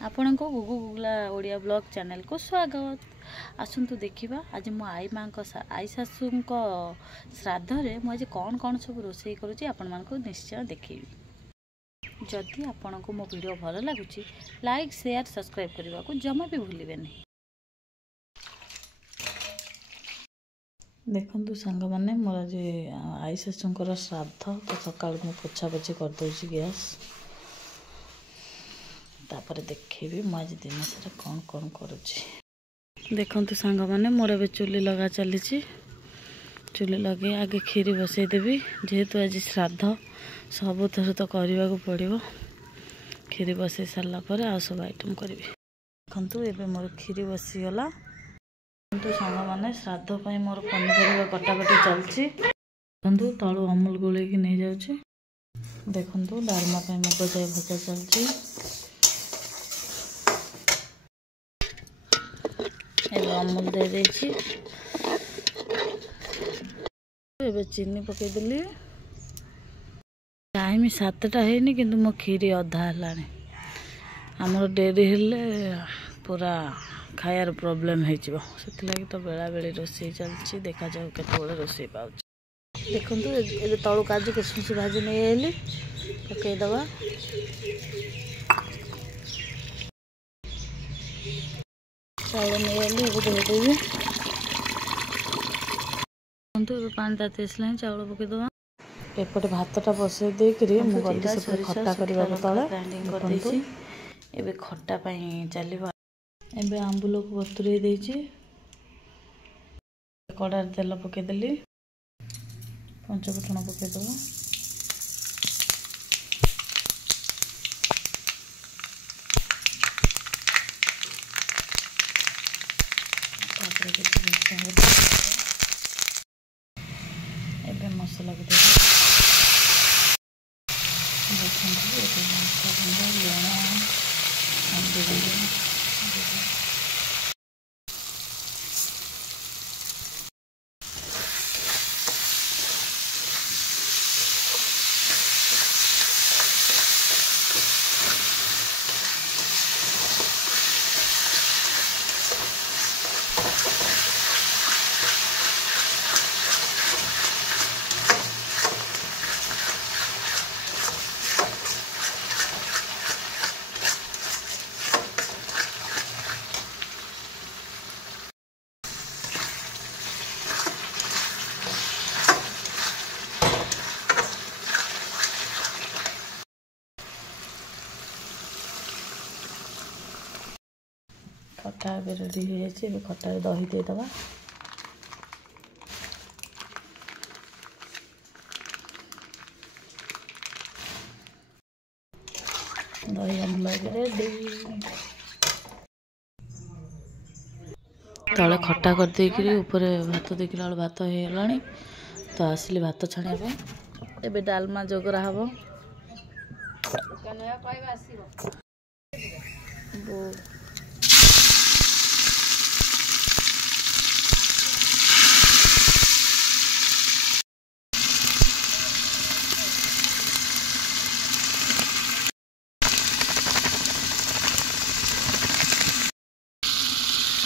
आपण को गुगु गुगला Odia blog channel को स्वागत। आसतु देखिबा आज मो आई मां को आई सासू को श्राद्ध रे मु आज कौन कौन सब रोषे करूची आपण मान को निश्चय देखिबी। जदि आपण को मो वीडियो भल लागुची लाइक शेयर सब्सक्राइब करबा को जमा भी भूलिबे नहीं। देखंतु संग माने मोर जे आई सासू को श्राद्ध तो सकाळ मु पोछा पोछी कर दोची गैस तापर देखेबी मु आज दिन सारा कौन कौन करुची। देखंतु सांग माने मोर बे चुली लगा चली चुली लगे आगे खीरी बसई देवी जेहेतु आज श्राद्ध सब थर तो करने को पड़ो। खीरी बसई सारा पर आ सब आइटम करी। देखंतु एबे मोर खीरी बसीगला। देखंतु सांग माने श्राद्ध पई मोर पनीपरिया कटाकटी चलची। देखंतु तळु अमूल गोले की नहीं जाउची। देखंतु डालमा पई मुग जाई भजा चलची। एबे अमूल दे देछि। एबे चीनी पके देली। टाइम 7टा हेनी किंतु मो खीरी अधा हलानी। हमर डेरी हेले पूरा खायार प्रॉब्लम है जिवो सेति लागि तो बेला बेली रोसई चलछि। देखा जाऊ केतोळे रोसई पाउछि। देखंतु एबे तळु काजू किशमिश भाजी नै आइली पके दवा। चाउल नहीं आइली एबे दे देबी। देखंतु एबे पानी ताती आसलानी चाउल पके दवा। एपटे भातटा बसई दे करी मु गली से खट्टा करबा तळे ग्राइंडिंग कर देछि। एबे खट्टा पई चलीबा। एबे आंबुल को बतुरे देछि। कड़ार तेल पके देली। पंचफुटन पके दवा। एबे मसला को देबे। देखंतु एबे मसला लूण हल्दी देबे। खट्टा भी रेडी हो जाए। खट्टा दही दे दवा। दही आंबुल रेडी। तले खट्टा कर देकरी ऊपर भात देखला भात हो गलानी तो आसली भात छाणिया एबे डालमा जोगरा हबो।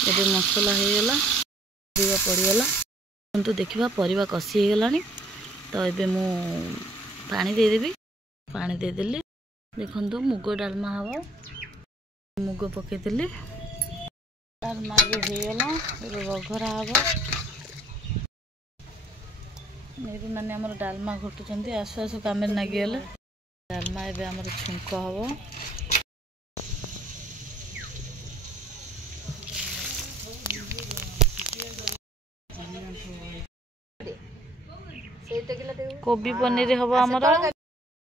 एबे मसला हो गला परिवा पड़ीगला। किंतु देखिबा परिवा कसी हो गलानी तो एबे मु पानी दे देबी। पानी दे देली। देखंतु मुग डालमा हबो। मुग पके देली। डालमा भी हो गला। एबे बघरा हबो। मेरी माने हमर डालमा घुटुचंती आसु आसु कामे नागी गले। डालमा एबे हमर छुंक हबो। कोबी पनीर हम आमर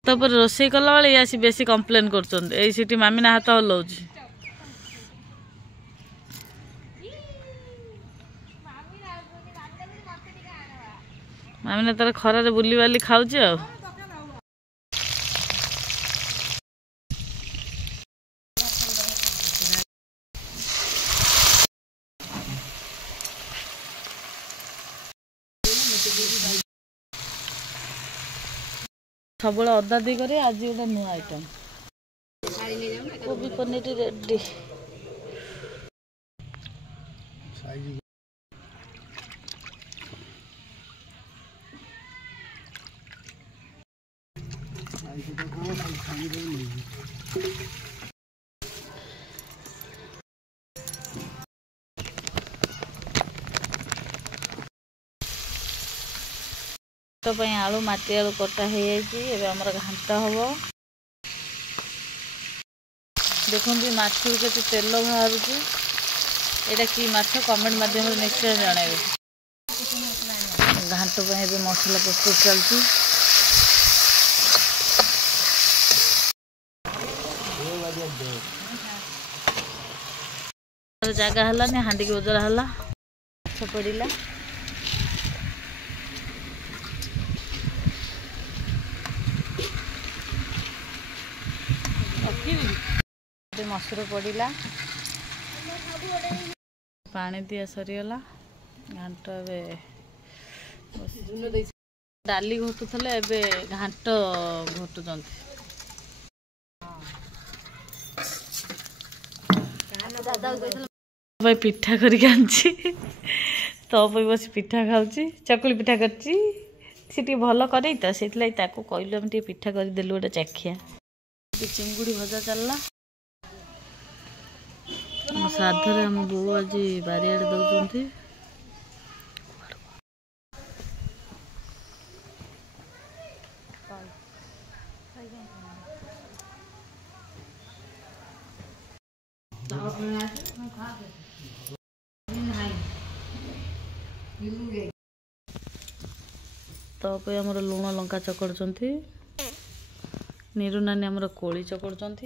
तब रोषे कला बेले आसी बेसी कंप्लेन कर मामी ना हाथ हलाउछ। मामी ना तार खरारे बुली बाली खाऊची आ। सब अदा दी करे आज गोटे नुआ आइटम। कोबी पनीर रेडी। आलू माटी आलू कटा हो आमर घांट हम देखो माछ के तेल बाहर यहाँ कि माछ कमेंट माध्यम निश्चय जनइबे। घांट मसला प्रस्तुत चलती जगह है हांडी की ओजरा है पड़ा मसूर पड़ा पानी दिया सरीगला घांट डाली घोटुले एबे घांट घोटुं पिठा करके तो बस पिठा खाऊँ चकुली पिठा कर भल कर कहलु आम पिठा करदेलु गोटे चाखिया चिंगुड़ी भजा चलला श्राद्ध आम बो आज बारियाड़े दौरान तो आमर लुण लंका चकड़ुंट नीरू नानी आमर कोली चकड़ुंट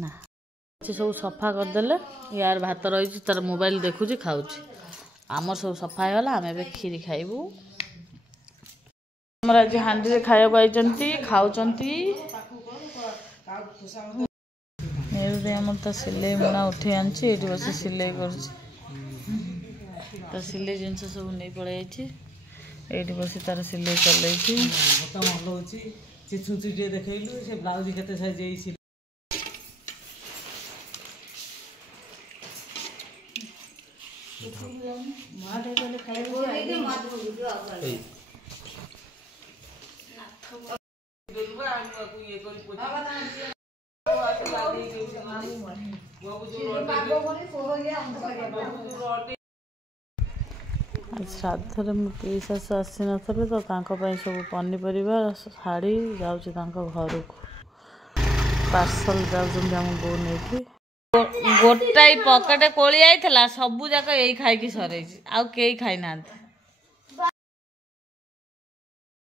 ना सब सफा करदेले यार भात रही तार मोबाइल देखुची खाऊची आमर सब सफा होगा आम ए खीरी खाइबू आमर आज हांडी खाया खाऊँ नीरू आमर तो सिले मुना उठे आनी ये बस सिले कर सिले जिनस सब नहीं पड़े ये बस तार सिले चल छुची देखलु से ब्लाउज केते साइज श्राद्ध मो पी शाशु आसी ना तो सब पनीपरिया शाढ़ी जाऊँ घर को पार्सल जाम बो नहीं गोटाई पकेट कोली आई सबू जाक यही खाई सर आउ कई खाई ना।